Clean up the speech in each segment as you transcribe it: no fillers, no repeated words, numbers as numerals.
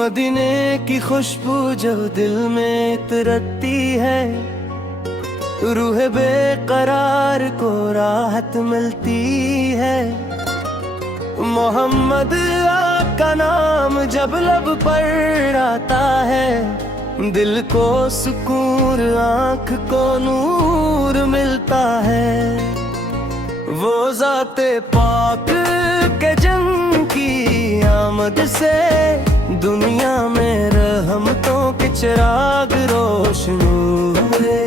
मदीने की खुशबू जो दिल में उतरती है, रूह बेकरार को राहत मिलती है। मोहम्मद का नाम जब लब पर आता है, दिल को सुकून, आँख को नूर मिलता है। वो ज़ाते पाक के जंग की आमद से दुनिया में रहमतों के चिराग रोशन हुए,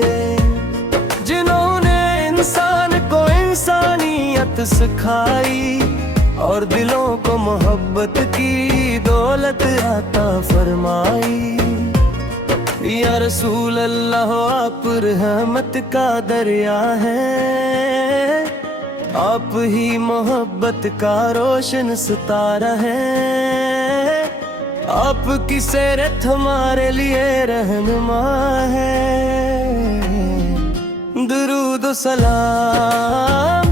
जिन्होंने इंसान को इंसानियत सिखाई और दिलों को मोहब्बत की दौलत अता फरमाई। या रसूल अल्लाह, आप रहमत का दरिया है, आप ही मोहब्बत का रोशन सितारा है। आपकी सीरत हमारे लिए रहनुमा है। दुरूद व सलाम,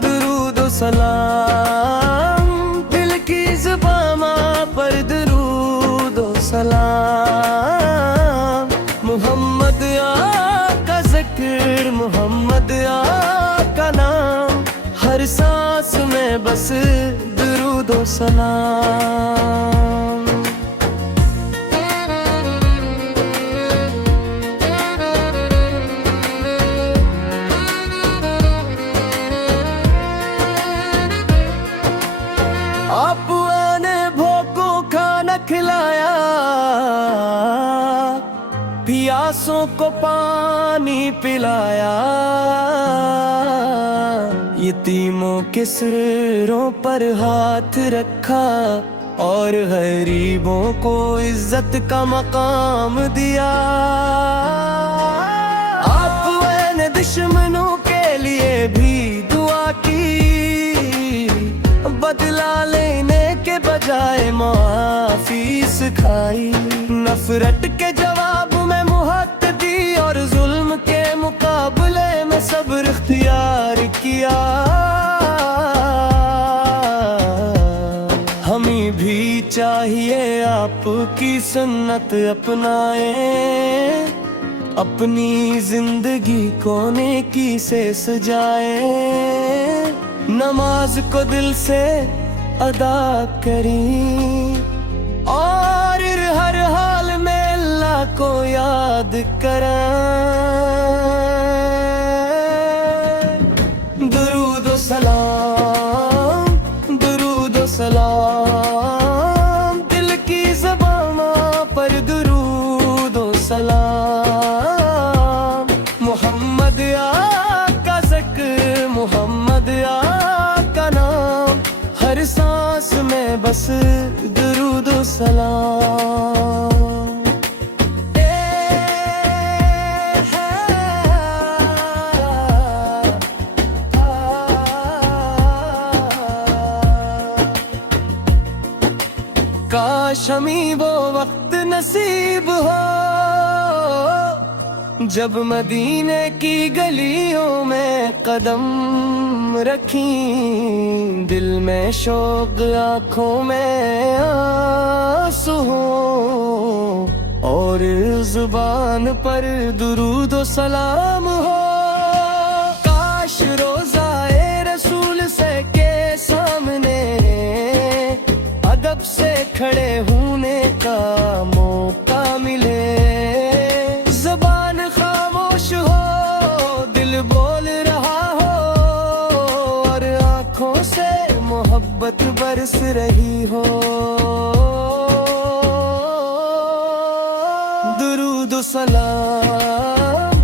दुरूद व सलाम, दिल की ज़ुबां पर दुरूद व सलाम। मोहम्मद आका ज़िक्र, मोहम्मद आका नाम, हर सांस में बस दुरूद व सलाम। आपने भूखों खाना खिलाया, प्यासों को पानी पिलाया, यतीमों के सिरों पर हाथ रखा और गरीबों को इज्जत का मकाम दिया। आपने दुश्मनों के लिए भी दुआ की, बदला लेने के बजाय माफी सिखाई। नफरत के जवाब में मुहब्बत दी और जुल्म के मुकाबले में सब्र इख्तियार किया। हमें भी चाहिए आपकी सुन्नत अपनाएं, अपनी जिंदगी को नेकी से सजाएं। नमाज को दिल से अदा करें और हर हाल में अल्लाह को याद करें। दुरूद व सलाम, दुरूद व सलाम, दिल की ज़ुबां पर दुरूद व सलाम। मोहम्मद आका ज़िक्र, मोहम्मद आका नाम, हर सांस में बस दुरूद व सलाम। काश हमें वो वक्त नसीब हो जब मदीने की गलियों में कदम रखी, दिल में शौक, आँखों में आंसू हो और जुबान पर दुरूद व सलाम हो। काश रोज़ाए रसूल से के सामने अदब से खड़े होने का मौका मिले। ज़बान खामोश हो, दिल बोल रहा हो और आँखों से मोहब्बत बरस रही हो। दुरूद व सलाम,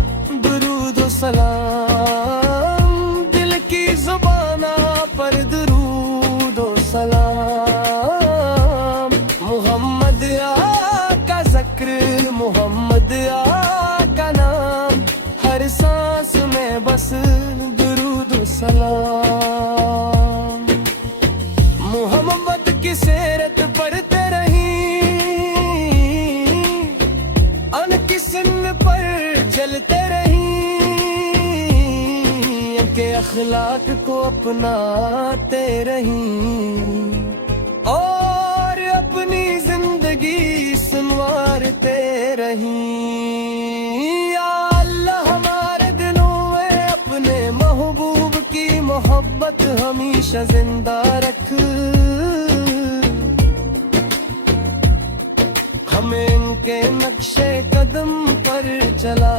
दुरूद व सलाम, दिल की ज़ुबान पर दुरूद व सलाम। मोहम्मद आका ज़िक्र, मोहम्मद आका नाम, हर सांस में बस दुरूद व सलाम। मोहम्मद की सीरत पढ़ते रही, उनकी सुन्न पर चलते रही, के अखलाक को अपनाते रही और अपनी जिंदगी जिंदगी संवारते रहीं। या अल्लाह हमारे दिलों में अपने महबूब की मोहब्बत हमेशा जिंदा रख, हमें इनके नक्शे कदम पर चला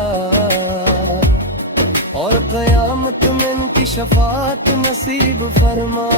और क़यामत में इनकी शफाअत नसीब फरमा।